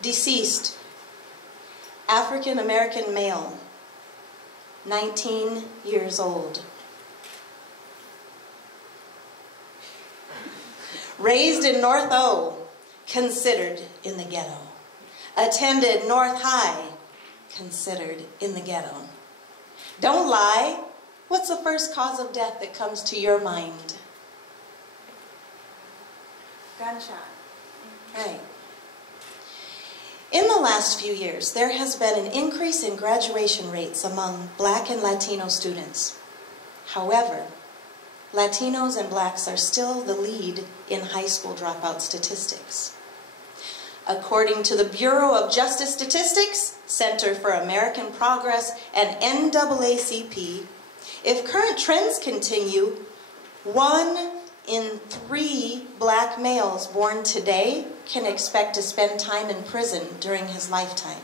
Deceased, African American male, 19 years old. Raised in North O, considered in the ghetto. Attended North High, considered in the ghetto. Don't lie. What's the first cause of death that comes to your mind? Gunshot. Right. In the last few years, there has been an increase in graduation rates among Black and Latino students. However, Latinos and Blacks are still the lead in high school dropout statistics. According to the Bureau of Justice Statistics, Center for American Progress, and NAACP, if current trends continue, 1 in 3 Black males born today can expect to spend time in prison during his lifetime.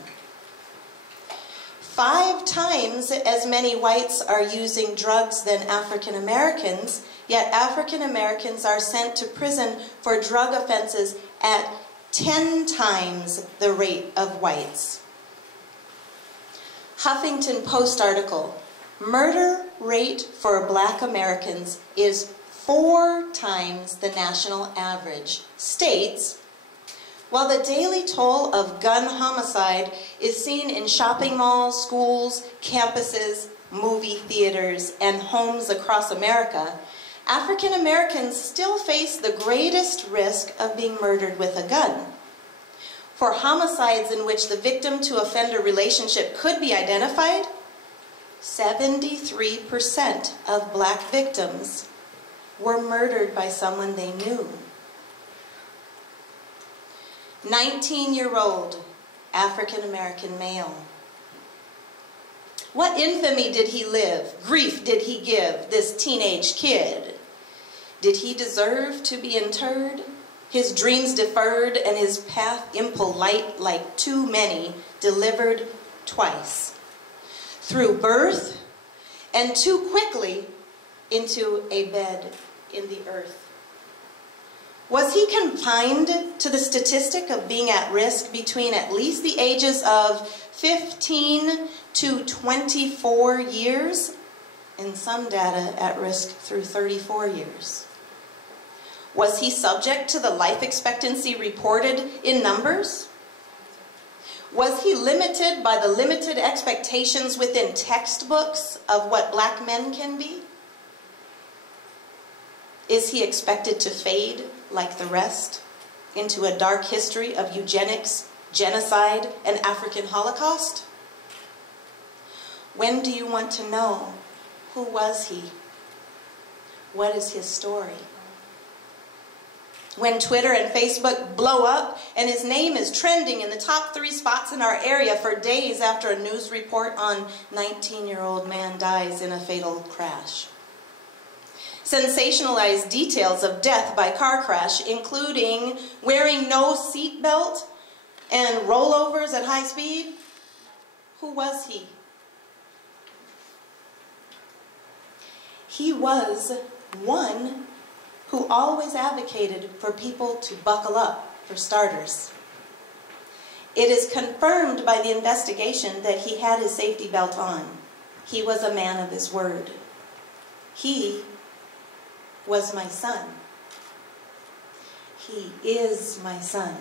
5 times as many whites are using drugs than African Americans, yet African Americans are sent to prison for drug offenses at 10 times the rate of whites. Huffington Post article, murder rate for Black Americans is 4 times the national average, states, while the daily toll of gun homicide is seen in shopping malls, schools, campuses, movie theaters, and homes across America, African Americans still face the greatest risk of being murdered with a gun. For homicides in which the victim-to-offender relationship could be identified, 73% of Black victims were murdered by someone they knew. 19-year-old African-American male. What infamy did he live? Grief did he give, this teenage kid? Did he deserve to be interred? His dreams deferred and his path impolite like too many delivered twice. Through birth and too quickly into a bed in the earth. Was he confined to the statistic of being at risk between at least the ages of 15 to 24 years? In some data, at risk through 34 years. Was he subject to the life expectancy reported in numbers? Was he limited by the limited expectations within textbooks of what Black men can be? Is he expected to fade like the rest into a dark history of eugenics, genocide, and African Holocaust? When do you want to know? Who was he? What is his story? When Twitter and Facebook blow up and his name is trending in the top 3 spots in our area for days after a news report on 19-year-old man dies in a fatal crash. Sensationalized details of death by car crash, including wearing no seatbelt and rollovers at high speed. Who was he? He was one who always advocated for people to buckle up, for starters. It is confirmed by the investigation that he had his safety belt on. He was a man of his word. He was my son. He is my son.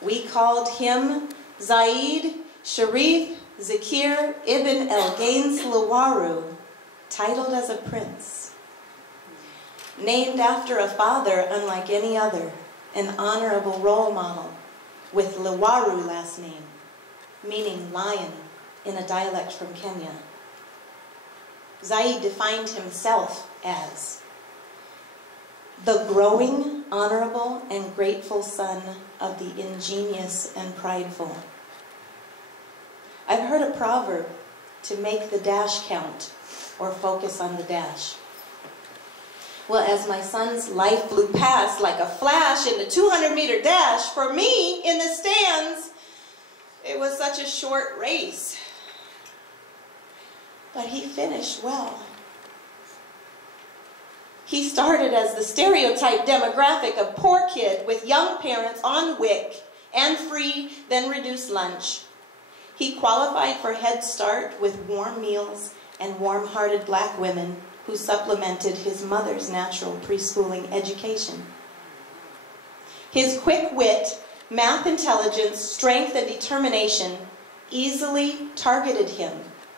We called him Zaiid Sharif Zakir ibn el-Gaines Liwaru, titled as a prince. Named after a father unlike any other, an honorable role model, with Liwaru last name, meaning lion in a dialect from Kenya. Zaiid defined himself as the growing, honorable, and grateful son of the ingenious and prideful. I've heard a proverb to make the dash count, or focus on the dash. Well, as my son's life flew past like a flash in the 200-meter dash, for me, in the stands, it was such a short race. But he finished well. He started as the stereotype demographic of poor kid with young parents on WIC and free, then reduced lunch. He qualified for Head Start with warm meals and warm-hearted black women who supplemented his mother's natural preschooling education. His quick wit, math intelligence, strength, and determination easily targeted him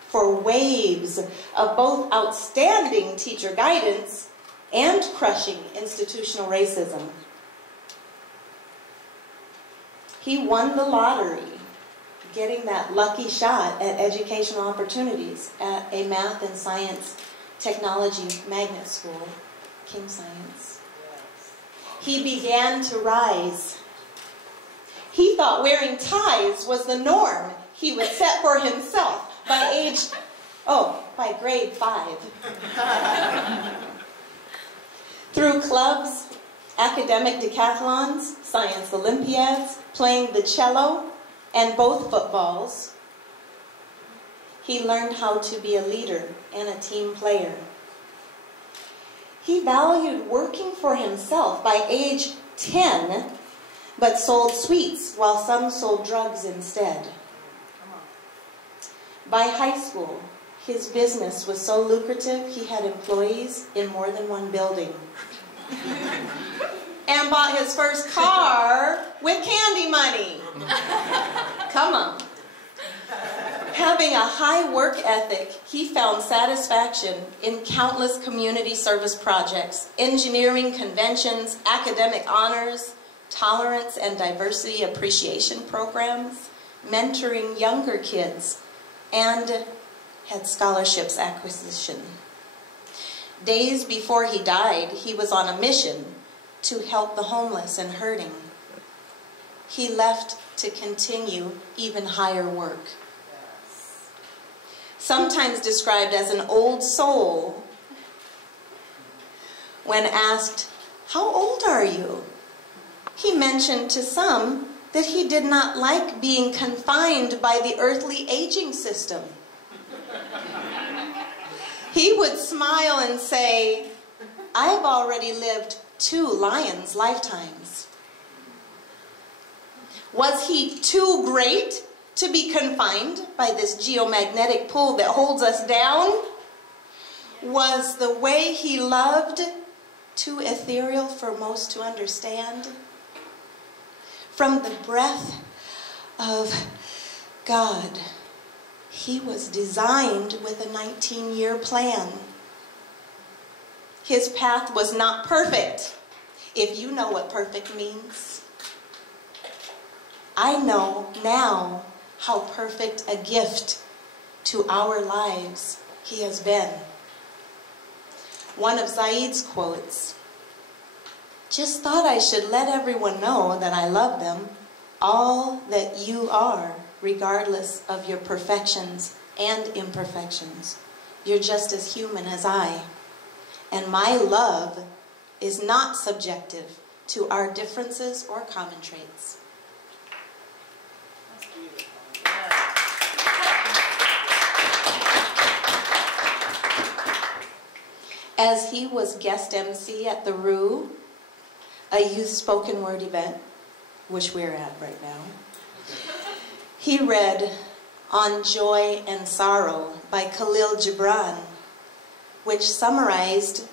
for waves of both outstanding teacher guidance and crushing institutional racism. He won the lottery, getting that lucky shot at educational opportunities at a math and science technology magnet school, King Science. He began to rise. He thought wearing ties was the norm he would set for himself by grade 5. Through clubs, academic decathlons, science Olympiads, playing the cello, and both footballs, he learned how to be a leader and a team player. He valued working for himself by age 10, but sold sweets while some sold drugs instead. By high school, his business was so lucrative he had employees in more than one building. And bought his first car with candy money. Come on. Having a high work ethic, he found satisfaction in countless community service projects, engineering conventions, academic honors, tolerance and diversity appreciation programs, mentoring younger kids, and had scholarships acquisition. Days before he died, he was on a mission to help the homeless and hurting. He left to continue even higher work. Sometimes described as an old soul, when asked, "How old are you?" he mentioned to some that he did not like being confined by the earthly aging system. He would smile and say, "I've already lived 2 lions' lifetimes." Was he too great to be confined by this geomagnetic pull that holds us down? Was the way he loved too ethereal for most to understand? From the breath of God, he was designed with a 19-year plan. His path was not perfect, if you know what perfect means. I know now how perfect a gift to our lives he has been. One of Zaiid's quotes, "Just thought I should let everyone know that I love them, all that you are, regardless of your perfections and imperfections. You're just as human as I. And my love is not subjective to our differences or common traits." That's beautiful. As he was guest MC at the ROUX, a youth spoken word event, which we're at right now, he read On Joy and Sorrow by Khalil Gibran, which summarized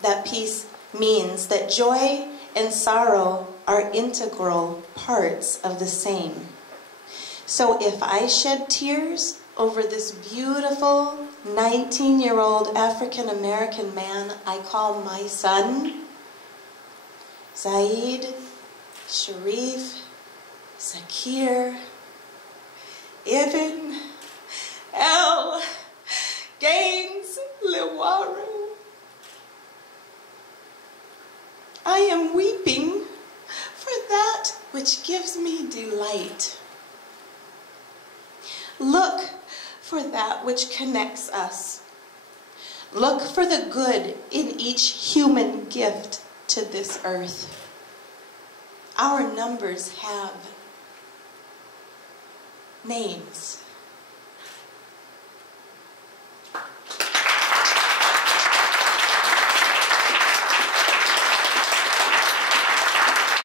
that piece means that joy and sorrow are integral parts of the same. So if I shed tears over this beautiful 19-year-old African-American man I call my son, Zaiid, Sharif, Zakir, Ibn, El, Gaines, Liwaru, I am weeping for that which gives me delight. Look for that which connects us. Look for the good in each human gift to this earth. Our numbers have names.